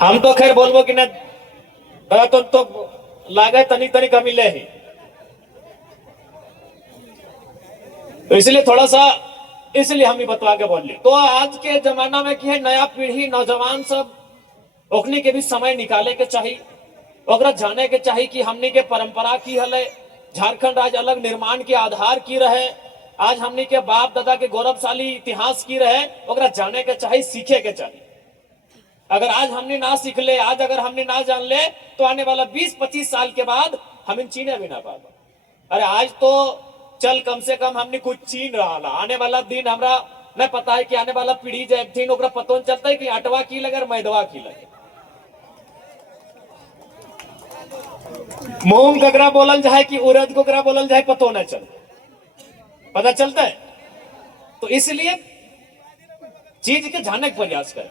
हम तो खैर बोलबो कि ना तो लागे तनी तनी कमी ले ही, तो इसलिए थोड़ा सा इसलिए हम ही बतवा के बोल ली। तो आज के जमाना में की है नया पीढ़ी नौजवान सब ओखनी के भी समय निकाले के चाहिए, ओकरा जाने के चाहिए कि हमनी के परंपरा की हले, झारखंड राज्य अलग निर्माण के आधार की रहे, आज हमनी के बाप दादा के गौरवशाली इतिहास की रहे, ओकरा जाने के चाहिए, सीखे के चाहिए। अगर आज हमने ना सीख ले, आज अगर हमने ना जान ले, तो आने वाला 20-25 साल के बाद हम इन चीने भी ना पाएंगे। अरे आज तो चल कम से कम हमने कुछ चीन रहा ला, आने वाला दिन हमरा न पता है कि आने वाला पीढ़ी जब थी ओकरा पतो चलता है कि अटवा की लगे और मैदवा की लगे, मूंग ककरा बोलल जाए कि उड़द कोकरा बोलल जाए पतो न चल, पता चलता है। तो इसलिए चीज के जाने का प्रयास करें,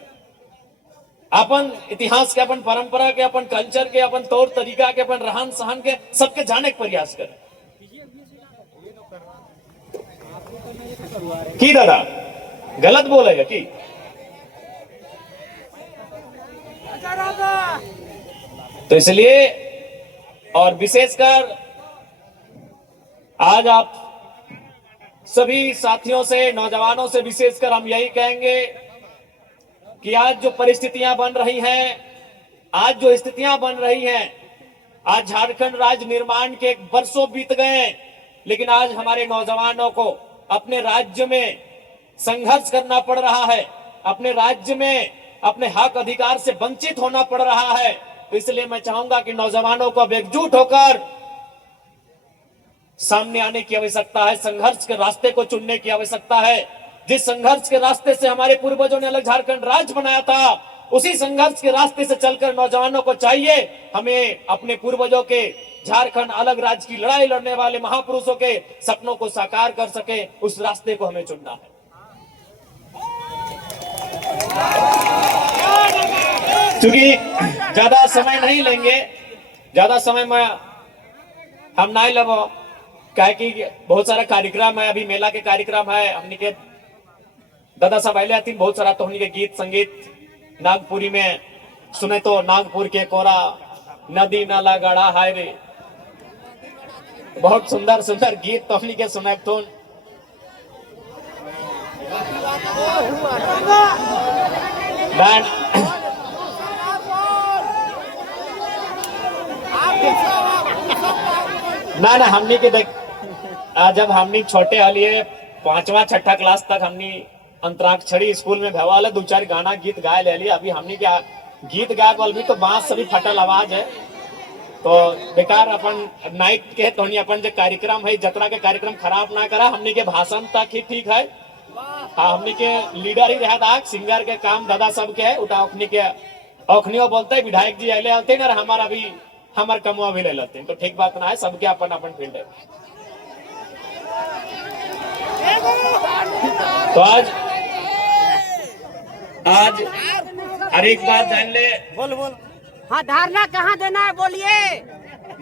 अपन इतिहास के, अपन परंपरा के, अपन कल्चर के, अपन तौर तरीका के, अपन रहन सहन के, सबके जाने का प्रयास करें। की दादा गलत बोलेगा की? तो इसलिए और विशेषकर आज आप सभी साथियों से, नौजवानों से विशेषकर हम यही कहेंगे कि आज जो परिस्थितियां बन रही हैं, आज जो स्थितियां बन रही हैं, आज झारखंड राज्य निर्माण के वर्षों बीत गए, लेकिन आज हमारे नौजवानों को अपने राज्य में संघर्ष करना पड़ रहा है, अपने राज्य में अपने हक अधिकार से वंचित होना पड़ रहा है। तो इसलिए मैं चाहूंगा कि नौजवानों को अब एकजुट होकर सामने आने की आवश्यकता है, संघर्ष के रास्ते को चुनने की आवश्यकता है। जिस संघर्ष के रास्ते से हमारे पूर्वजों ने अलग झारखंड राज्य बनाया था, उसी संघर्ष के रास्ते से चलकर नौजवानों को चाहिए हमें अपने पूर्वजों के झारखंड अलग राज्य की लड़ाई लड़ने वाले महापुरुषों के सपनों को साकार कर सके, उस रास्ते को हमें चुनना है। क्योंकि ज्यादा समय नहीं लेंगे, ज्यादा समय में हम नहीं लगो, क्या कि बहुत सारा कार्यक्रम है, अभी मेला के कार्यक्रम है, हमने के दादा साहब आए आती बहुत सारा, तो हमने के गीत संगीत नागपुरी में सुने तो नागपुर के कोरा नदी नाला गढ़ा हाय रे, बहुत सुंदर सुंदर गीत तो हमने के सुने तो ना हमने के देख, जब हमने छोटे वाली 5वां 6ठा क्लास तक हमने अंतराक्षरी स्कूल में भवाले 2-4 गाना गीत गाए ले लिया। अभी हमने क्या गीत गाए बोल भी तो बांस सभी फटल आवाज है, तो बेकार अपन नाइट के तो अपन जो कार्यक्रम है जतरा के कार्यक्रम खराब ना करा, हमने के भाषण तक ही ठीक है। हाँ, हमने के लीडर ही रहा, सिंगर के काम दादा सब के है, उठा अखनी के अखनियो बोलते विधायक जी अले आते ना, हमारा भी हमार कमुआ भी ले लेते हैं, तो ठीक बात ना है, सबके अपन अपन फील्ड है। तो आज हर एक बात जान ले, बोल हाँ, धारणा कहाँ देना है बोलिए।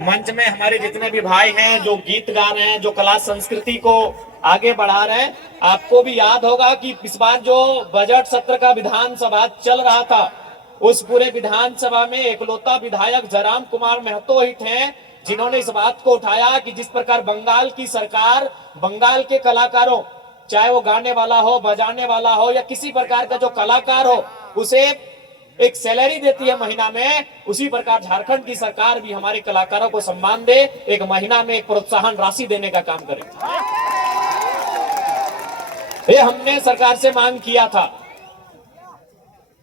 मंच में हमारे जितने भी भाई हैं जो गीत गा रहे हैं, जो कला संस्कृति को आगे बढ़ा रहे हैं, आपको भी याद होगा कि इस बार जो बजट सत्र का विधानसभा चल रहा था, उस पूरे विधानसभा में एकलौता विधायक जयराम कुमार महतो ही थे जिन्होंने इस बात को उठाया कि जिस प्रकार बंगाल की सरकार बंगाल के कलाकारों, चाहे वो गाने वाला हो, बजाने वाला हो या किसी प्रकार का जो कलाकार हो, उसे एक सैलरी देती है महीना में, उसी प्रकार झारखंड की सरकार भी हमारे कलाकारों को सम्मान दे, एक महीना में एक प्रोत्साहन राशि देने का काम करे। ये हमने सरकार से मांग किया था।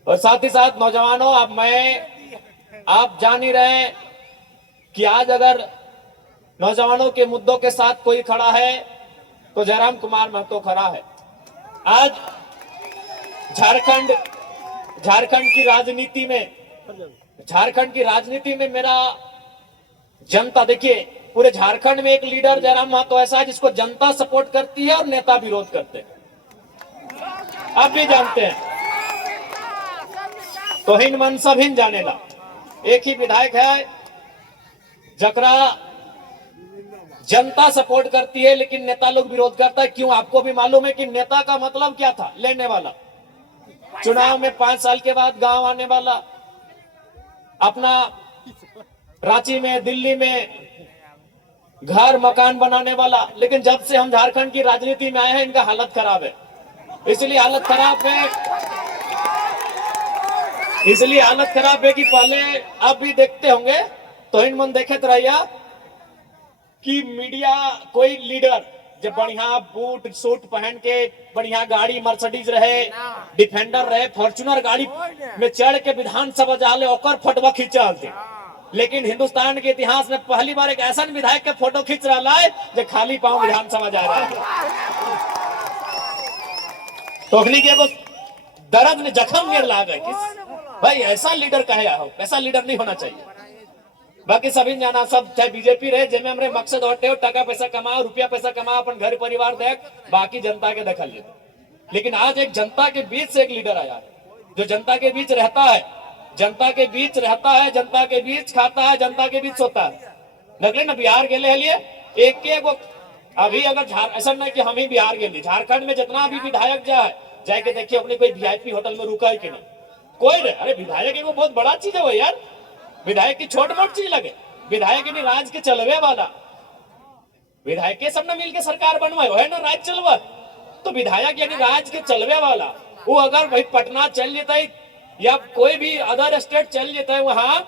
और साथ ही साथ नौजवानों, अब आप जान ही रहे कि आज अगर नौजवानों के मुद्दों के साथ कोई खड़ा है तो जयराम कुमार महतो खड़ा है। आज झारखंड की राजनीति में मेरा जनता, देखिए पूरे झारखंड में एक लीडर जयराम महतो ऐसा है जिसको जनता सपोर्ट करती है और नेता विरोध करते हैं, आप भी जानते हैं। तो हिन मन सब हिन जाने ला, एक ही विधायक है जकरा जनता सपोर्ट करती है लेकिन नेता लोग विरोध करता है। क्यों? आपको भी मालूम है कि नेता का मतलब क्या था, लेने वाला, चुनाव में 5 साल के बाद गांव आने वाला, अपना रांची में, दिल्ली में घर मकान बनाने वाला, लेकिन जब से हम झारखंड की राजनीति में आए हैं इनका हालत खराब है। इसलिए हालत खराब है कि पहले आप भी देखते होंगे तो इन मन देखे रहिए कि मीडिया कोई लीडर जब बढ़िया बूट सूट पहन के बढ़िया गाड़ी मर्सिडीज रहे, डिफेंडर रहे, फॉर्च्यूनर गाड़ी में चढ़ के विधानसभा जाले ओकर फोटो खींचल थे। लेकिन हिंदुस्तान के इतिहास में पहली बार एक ऐसा विधायक के फोटो खींच रहा है जो खाली पांव विधानसभा जा रहा है। तो के दर्द में जख्म में लाग गए कि भाई ऐसा लीडर कहे हो, ऐसा लीडर नहीं होना चाहिए। बाकी सभी जाना सब चाहे बीजेपी रहे जेमे हमरे मकसद होते हो टका पैसा कमाओ, रुपया पैसा कमाओ, अपन घर परिवार देख, बाकी जनता के दखल ले। लेकिन आज एक जनता के बीच से एक लीडर आया है जो जनता के बीच रहता है, जनता के बीच रहता है, जनता के बीच खाता है, जनता के बीच सोता है। लगले ना बिहार गेले लिए एक अभी अगर ऐसा नहीं कि हम ही बिहार गेली, झारखंड में जितना भी विधायक जाके देखिए अपने कोई वीआईपी होटल में रुका है कि नहीं, कोई नहीं। अरे विधायक एक बहुत बड़ा चीज है वो यार, विधायक की छोट मोट चीज लगे, विधायक यानी राज के चलवे वाला, विधायक के सब ने मिलकर सरकार बनवाए है ना, राज चलवा। तो विधायक यानी राज के चलवे वाला, वो अगर वही पटना चल जाता है या कोई भी अदर स्टेट चल जाता है वहां,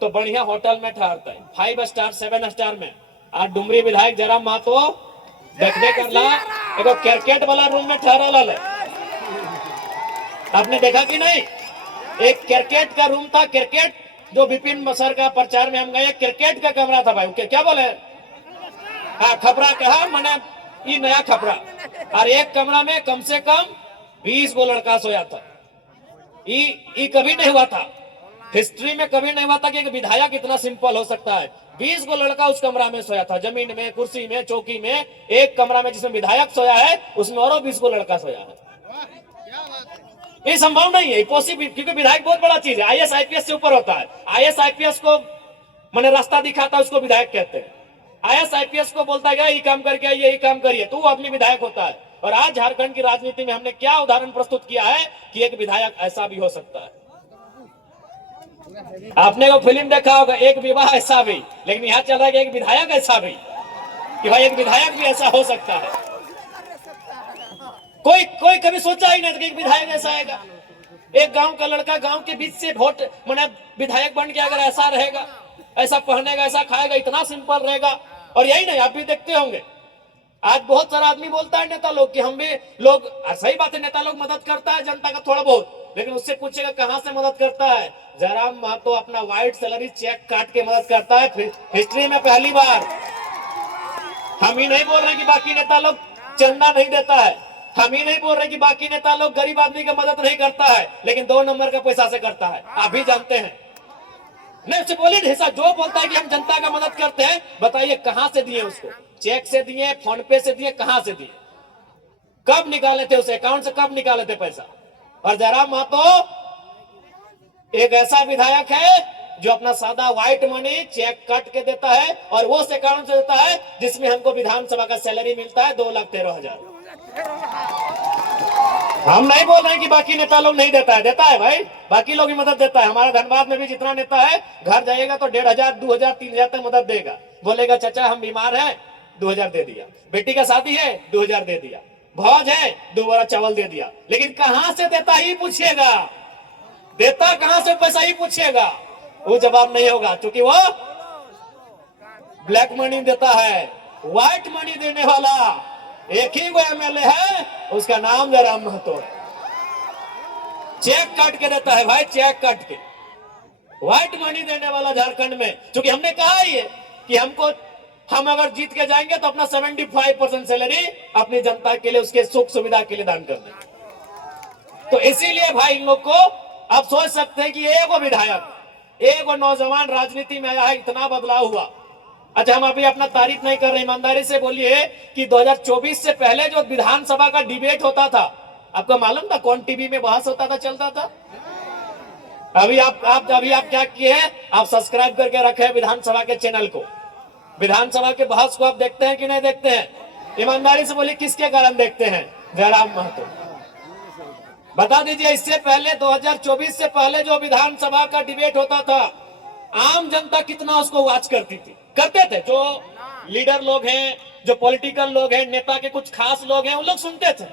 तो बढ़िया होटल में ठहरता है, 5 स्टार 7 स्टार में। आज डुमरी विधायक जरा महतो देखने कर ला एगो क्रिकेट वाला रूम में ठहरा है, आपने देखा कि नहीं? एक क्रिकेट का रूम था, क्रिकेट जो विपिन सर का प्रचार में हम गए, क्रिकेट का कमरा था भाई, क्या बोले, हाँ खपरा कहा मैंने, ये नया खपरा। और एक कमरा में कम से कम 20 गो लड़का सोया था। ये कभी नहीं हुआ था, हिस्ट्री में कभी नहीं हुआ था कि एक विधायक इतना सिंपल हो सकता है। 20 गो लड़का उस कमरा में सोया था, जमीन में, कुर्सी में, चौकी में। एक कमरा में जिसमें विधायक सोया है उसमें और 20 गो लड़का सोया है। ये संभव नहीं है, पॉसिबल, क्योंकि विधायक बहुत बड़ा चीज है, आईएएस आईपीएस से ऊपर होता है। आईएएस आईपीएस को मैंने रास्ता दिखाता है उसको विधायक कहते हैं। आईएएस आईपीएस को बोलता है ये काम करके आइए, ये काम करिए, तो वो आदमी विधायक होता है। और आज झारखंड की राजनीति में हमने क्या उदाहरण प्रस्तुत किया है कि एक विधायक ऐसा भी हो सकता है। आपने वो फिल्म देखा होगा एक विवाह ऐसा भी, लेकिन यहाँ चल रहा है कि एक विधायक ऐसा भी, कि भाई एक विधायक भी ऐसा हो सकता है। कोई कभी सोचा ही नहीं था कि एक विधायक ऐसा आएगा। एक गांव का लड़का गांव के बीच से वोट मैंने विधायक बन के अगर ऐसा रहेगा, ऐसा पहनेगा, ऐसा खाएगा, इतना सिंपल रहेगा। और यही नहीं, आप भी देखते होंगे आज बहुत सारा आदमी बोलता है नेता लोग कि हम भी लोग, सही बात है नेता लोग मदद करता है जनता का थोड़ा बहुत, लेकिन उससे पूछेगा कहां से मदद करता है। जयराम महतो अपना व्हाइट सैलरी चेक काट के मदद करता है, हिस्ट्री में पहली बार। हम ही नहीं बोल रहे कि बाकी नेता लोग चंदा नहीं देता है, हम ही नहीं बोल रहे कि बाकी नेता लोग गरीब आदमी की मदद नहीं करता है, लेकिन 2 नंबर का पैसा से करता है, आप भी जानते हैं। नहीं उससे बोलिए हिस्सा जो बोलता है कि हम जनता का मदद करते हैं, बताइए कहां से दिए उसको, चेक से दिए, फोन पे से दिए, कहां से दिए, कब निकाले थे उसे अकाउंट से, कब निकाले थे पैसा। और जयराम महतो एक ऐसा विधायक है जो अपना सादा व्हाइट मनी चेक काट के देता है और वो अकाउंट से देता है जिसमें हमको विधानसभा का सैलरी मिलता है 2,13,000। हम नहीं बोल रहे कि बाकी नेता लोग नहीं देता है, देता है भाई, बाकी लोग ही मदद देता है। हमारा धनबाद में भी जितना नेता है घर जाएगा तो 1,500, 2,000, 3,000 तक मदद देगा। बोलेगा चाचा हम बीमार हैं, 2,000 दे दिया, बेटी का शादी है 2,000 दे दिया, भौज है 2 बोरा चावल दे दिया। लेकिन कहां से देता ही पूछिएगा, देता कहां से पैसा ही पूछिएगा, वो जवाब नहीं होगा, क्योंकि वो ब्लैक मनी देता है। व्हाइट मनी देने वाला एक ही वो एमएलए है, उसका नाम जयराम महतो है। चेक काट के देता है भाई, चेक काट के व्हाइट मनी देने वाला झारखंड में। क्योंकि हमने कहा ही है कि हम अगर जीत के जाएंगे तो अपना 75% सैलरी अपनी जनता के लिए, उसके सुख सुविधा के लिए दान कर देंगे। तो इसीलिए भाई इन लोग को आप सोच सकते हैं कि एगो विधायक, एगो नौजवान राजनीति में आया है, इतना बदलाव हुआ। अच्छा हम अभी अपना तारीफ नहीं कर रहे, ईमानदारी से बोलिए कि 2024 से पहले जो विधानसभा का डिबेट होता था, आपको मालूम था कौन टीवी में बहस होता था, चलता था? अभी आप क्या किए हैं, आप सब्सक्राइब करके रखे विधानसभा के चैनल को। विधानसभा के बहस को आप देखते हैं कि नहीं देखते हैं? ईमानदारी से बोलिए किसके कारण देखते हैं? जयराम महतो। बता दीजिए इससे पहले 2024 से पहले जो विधानसभा का डिबेट होता था आम जनता कितना उसको वॉच करती थी, करते थे। जो लीडर लोग हैं, जो पॉलिटिकल लोग हैं, नेता के कुछ खास लोग हैं, उन लोग सुनते थे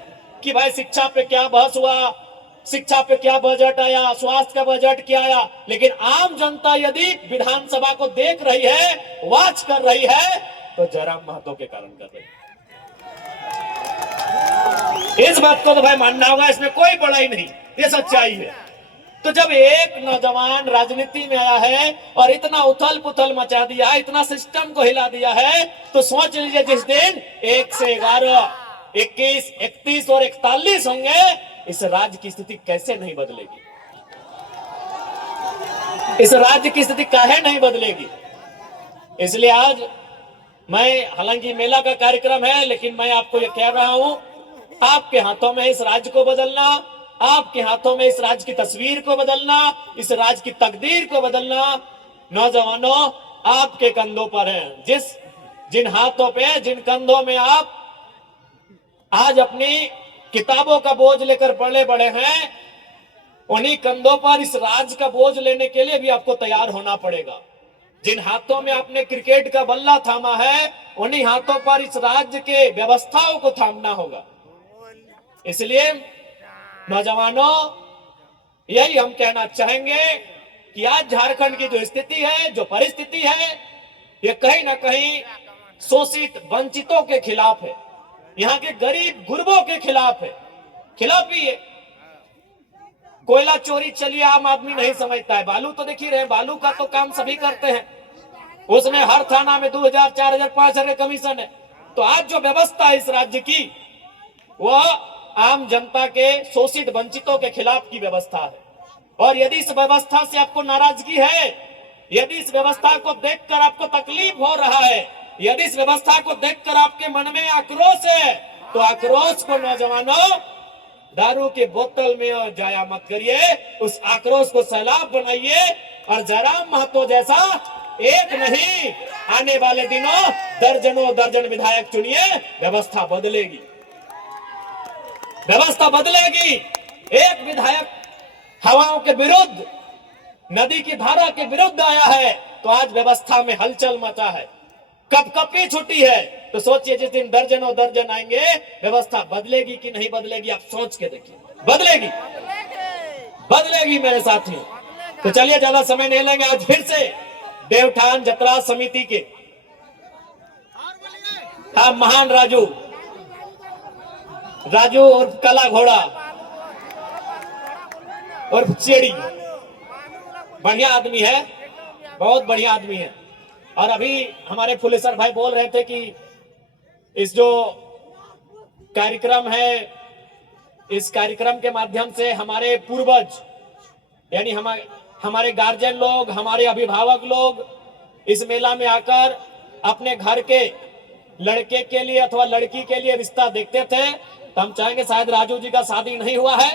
कि भाई शिक्षा पे क्या बहस हुआ, शिक्षा पे क्या बजट आया, स्वास्थ्य का बजट क्या आया। लेकिन आम जनता यदि विधानसभा को देख रही है, वॉच कर रही है, तो जयराम महतो के कारण कर रही है। इस बात को तो भाई मानना होगा, इसमें कोई बड़ाई नहीं, ये सच्चाई है। तो जब एक नौजवान राजनीति में आया है और इतना उथल पुथल मचा दिया है, इतना सिस्टम को हिला दिया है, तो सोच लीजिए जिस दिन 1 से 11, 21, 31 और 41 होंगे, इस राज्य की स्थिति कैसे नहीं बदलेगी? इस राज्य की स्थिति काहे नहीं बदलेगी? इसलिए आज मैं, हालांकि मेला का कार्यक्रम है, लेकिन मैं आपको ये कह रहा हूं, आपके हाथों में इस राज्य को बदलना, आपके हाथों में इस राज्य की तस्वीर को बदलना, इस राज्य की तकदीर को बदलना नौजवानों आपके कंधों पर है। जिन हाथों पे, जिन कंधों में आप आज अपनी किताबों का बोझ लेकर पले बड़े हैं, उन्हीं कंधों पर इस राज्य का बोझ लेने के लिए भी आपको तैयार होना पड़ेगा। जिन हाथों में आपने क्रिकेट का बल्ला थामा है, उन्हीं हाथों पर इस राज्य के व्यवस्थाओं को थामना होगा। इसलिए नौजवानों, यही हम कहना चाहेंगे कि आज झारखंड की जो स्थिति है, जो परिस्थिति है, ये कहीं ना कहीं शोषित वंचितों के खिलाफ है, यहाँ के गरीब गुरबों के खिलाफ है, खिलाफ ही है। कोयला चोरी चलिए आम आदमी नहीं समझता है, बालू तो देख ही रहे, बालू का तो काम सभी करते हैं, उसमें हर थाना में 2000, 4000, 5000 कमीशन है। तो आज जो व्यवस्था है इस राज्य की, वह आम जनता के शोषित वंचितों के खिलाफ की व्यवस्था है। और यदि इस व्यवस्था से आपको नाराजगी है, यदि इस व्यवस्था को देखकर आपको तकलीफ हो रहा है, यदि इस व्यवस्था को देखकर आपके मन में आक्रोश है, तो आक्रोश को नौजवानों दारू के बोतल में जाया मत करिए, उस आक्रोश को सैलाब बनाइए और जयराम महतो जैसा एक नहीं, आने वाले दिनों दर्जनों दर्जन विधायक चुनिए, व्यवस्था बदलेगी, व्यवस्था बदलेगी। एक विधायक हवाओं के विरुद्ध, नदी की धारा के विरुद्ध आया है, तो आज व्यवस्था में हलचल मचा है, कपकपी छुट्टी है। तो सोचिए जिस दिन दर्जनों दर्जन आएंगे, व्यवस्था बदलेगी कि नहीं बदलेगी? आप सोच के देखिए, बदलेगी, बदलेगी मेरे साथियों। तो चलिए ज्यादा समय नहीं लेंगे, आज फिर से देवठान जतरा समिति के महान राजू और कला घोड़ा और चेड़ी, बढ़िया आदमी है, बहुत बढ़िया आदमी है। और अभी हमारे फुलेसर भाई बोल रहे थे कि इस जो कार्यक्रम है, इस कार्यक्रम के माध्यम से हमारे पूर्वज, यानी हमारे गार्जियन लोग, हमारे अभिभावक लोग इस मेला में आकर अपने घर के लड़के के लिए अथवा लड़की के लिए रिश्ता देखते थे। तो हम चाहेंगे, शायद राजू जी का शादी नहीं हुआ है,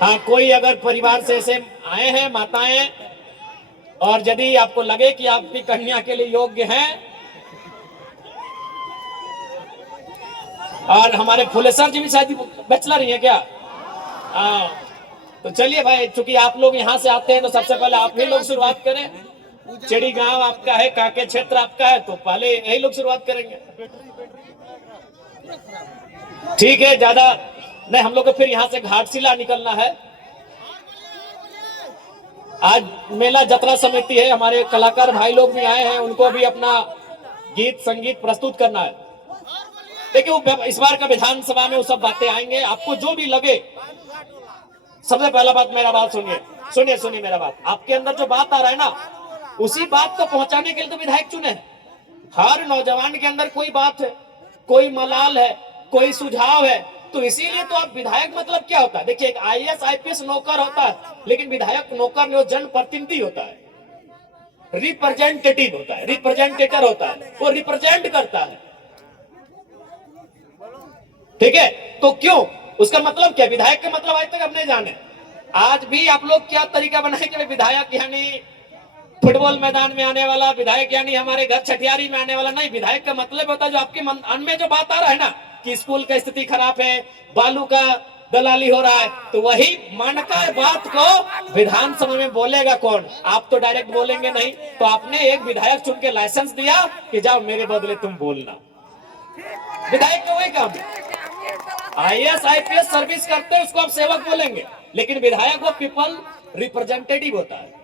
हाँ, कोई अगर परिवार से ऐसे आए हैं माताएं, और यदि आपको लगे कि आपकी कन्या के लिए योग्य हैं, और हमारे फुलेसर जी भी शायद बैचलर ही है क्या? हाँ, तो चलिए भाई, चूंकि आप लोग यहाँ से आते हैं, तो सबसे पहले आप ही लोग शुरुआत करें। चेड़ी गांव आपका है, काके क्षेत्र आपका है, तो पहले यही लोग शुरुआत करेंगे। ठीक है, ज्यादा नहीं, हम लोग को फिर यहाँ से घाटशिला निकलना है। आज मेला जतरा समिति है, हमारे कलाकार भाई लोग भी आए हैं, उनको भी अपना गीत संगीत प्रस्तुत करना है। देखिए इस बार का विधानसभा में वो सब बातें आएंगे, आपको जो भी लगे। सबसे पहला बात, मेरा बात सुनिए मेरा बात, आपके अंदर जो बात आ रहा है ना, उसी बात को पहुंचाने के लिए तो विधायक चुने हैं। हर नौजवान के अंदर कोई बात है, कोई मलाल है, कोई सुझाव है, तो इसीलिए तो आप विधायक मतलब क्या होता है? देखिए, एक IAS IPS नौकर होता है, लेकिन विधायक नौकर नहीं, जनप्रतिनिधि होता है, रिप्रेजेंटेटिव होता है, रिप्रेजेंटेटर होता है, वो रिप्रेजेंट करता है। ठीक है, तो क्यों, उसका मतलब क्या? विधायक का मतलब आज तक हम नहीं जाने। आज भी आप लोग क्या तरीका बनाएंगे? विधायक यानी फुटबॉल मैदान में आने वाला, विधायक यानी हमारे घर छठियारी में आने वाला नहीं। विधायक का मतलब होता है जो आपके मन में जो बात आ रहा है ना, कि स्कूल का स्थिति खराब है, बालू का दलाली हो रहा है। तो वही मानकर बात को विधानसभा में बोलेगा कौन? आप तो डायरेक्ट बोलेंगे नहीं। तो आपने एक विधायक चुन के लाइसेंस दिया कि जाओ मेरे बदले तुम बोलना। विधायक का वही काम है। IAS IPS सर्विस करते हैं उसको आप सेवक बोलेंगे, लेकिन विधायक वो पीपल रिप्रेजेंटेटिव होता है,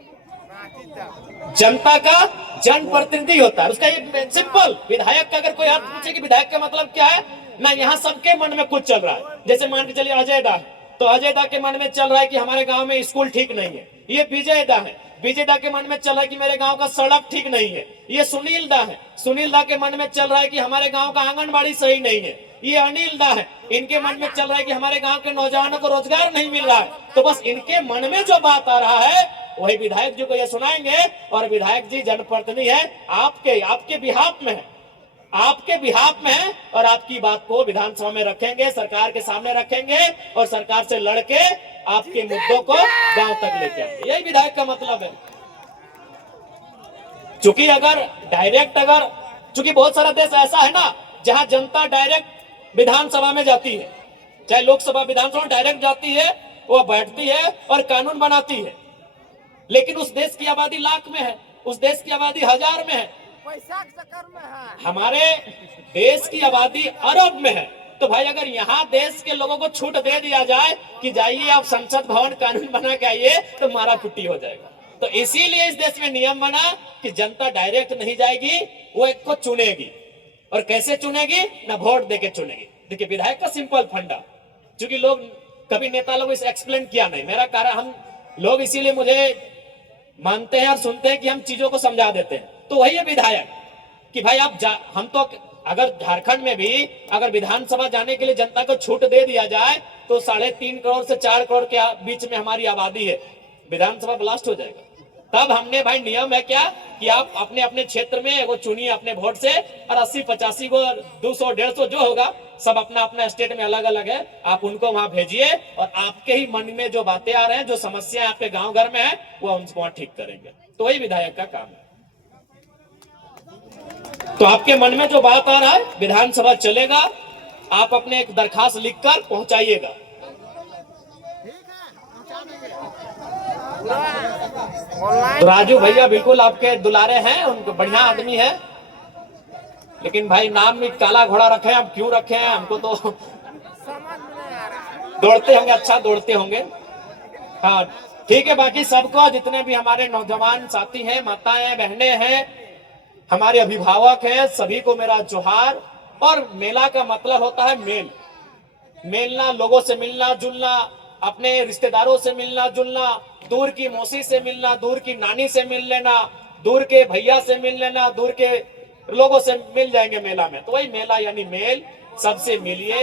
जनता का जनप्रतिनिधि होता है। उसका ये सिंपल विधायक का अगर कोई अर्थ पूछे कि विधायक का मतलब क्या है ना, यहाँ सबके मन में कुछ चल रहा है। जैसे मान के चलिए अजय दा, तो अजय दा के मन में चल रहा है कि हमारे गांव में स्कूल ठीक नहीं है। ये विजय दा है, विजय दा के मन में चल रहा है कि मेरे गांव का सड़क ठीक नहीं है। ये सुनील दा है, सुनील दा के मन में चल रहा है कि हमारे गांव का आंगनबाड़ी सही नहीं है। ये अनिल दा है, इनके मन में चल रहा है कि हमारे गांव के नौजवानों को रोजगार नहीं मिल रहा है। तो बस इनके मन में जो बात आ रहा है वही विधायक जी को ये सुनाएंगे। और विधायक जी जनप्रतिनिधि है, आपके बिहाफ में है, आपके बिहाफ में है, और आपकी बात को विधानसभा में रखेंगे, सरकार के सामने रखेंगे और सरकार से लड़के आपके मुद्दों को गांव तक लेके आएंगे। यही विधायक का मतलब है। चूंकि चूंकि बहुत सारा देश ऐसा है ना जहां जनता डायरेक्ट विधानसभा में जाती है, चाहे लोकसभा विधानसभा डायरेक्ट जाती है, वो बैठती है और कानून बनाती है। लेकिन उस देश की आबादी लाख में है, उस देश की आबादी 1000 में है, पैसा के चक्कर में है। हमारे देश की आबादी अरब में है। तो भाई अगर यहाँ देश के लोगों को छूट दे दिया जाए कि जाइए आप संसद भवन कानून बना के आइए, तो मारा पिट्टी हो जाएगा। तो इसीलिए इस देश में नियम बना कि जनता डायरेक्ट नहीं जाएगी, वो एक को चुनेगी। और कैसे चुनेगी? ना वोट देके चुनेगी। देखिए विधायक का सिंपल फंडा, क्योंकि लोग कभी नेता लोग इसे एक्सप्लेन किया नहीं। मेरा कारण हम लोग इसीलिए मुझे मानते हैं और सुनते हैं कि हम चीजों को समझा देते हैं। तो वही है विधायक कि भाई हम तो अगर झारखंड में भी अगर विधानसभा जाने के लिए जनता को छूट दे दिया जाए तो 3.5 करोड़ से 4 करोड़ के बीच में हमारी आबादी है, विधानसभा ब्लास्ट हो जाएगा। तब हमने भाई नियम है क्या कि आप अपने अपने क्षेत्र में वो चुनिए अपने वोट से, और 80-85 को 200-150 जो होगा सब अपना अपना स्टेट में अलग अलग है, आप उनको वहां भेजिए और आपके ही मन में जो बातें आ रहे हैं, जो समस्या आपके गांव घर में है, वो हम वहां ठीक करेंगे। तो वही विधायक का काम है। तो आपके मन में जो बात आ रहा है विधानसभा चलेगा, आप अपने एक दरखास्त लिखकर पहुंचाइएगा। तो राजू भैया बिल्कुल आपके दुलारे हैं, उनको बढ़िया आदमी है, लेकिन भाई नाम में काला घोड़ा रखे हैं। अब क्यों रखे हैं हमको तो दौड़ते होंगे, अच्छा दौड़ते होंगे। हाँ ठीक है, बाकी सबको जितने भी हमारे नौजवान साथी हैं, माताएं बहनें हैं, हमारे अभिभावक हैं, सभी को मेरा जोहार। और मेला का मतलब होता है मेल, मेलना, लोगों से मिलना जुलना, अपने रिश्तेदारों से मिलना जुलना, दूर की मौसी से मिलना, दूर की नानी से मिल लेना, दूर के भैया से मिल लेना, दूर के लोगों से मिल जाएंगे मेला में। तो वही मेला यानी मेल, सबसे मिलिए,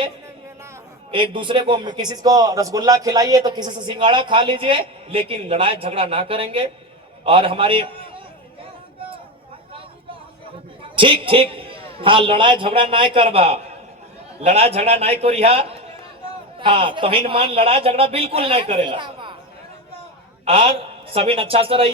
एक दूसरे को, किसी को रसगुल्ला खिलाइए तो किसी से सिंगाड़ा खा लीजिए, लेकिन लड़ाई झगड़ा ना करेंगे। और हमारी ठीक हाँ, लड़ाई झगड़ा ना करबा, लड़ाई झगड़ा नहीं करिहा। हाँ तो मान लड़ाई झगड़ा बिल्कुल नहीं करेला। और सभी अच्छा से रहिए।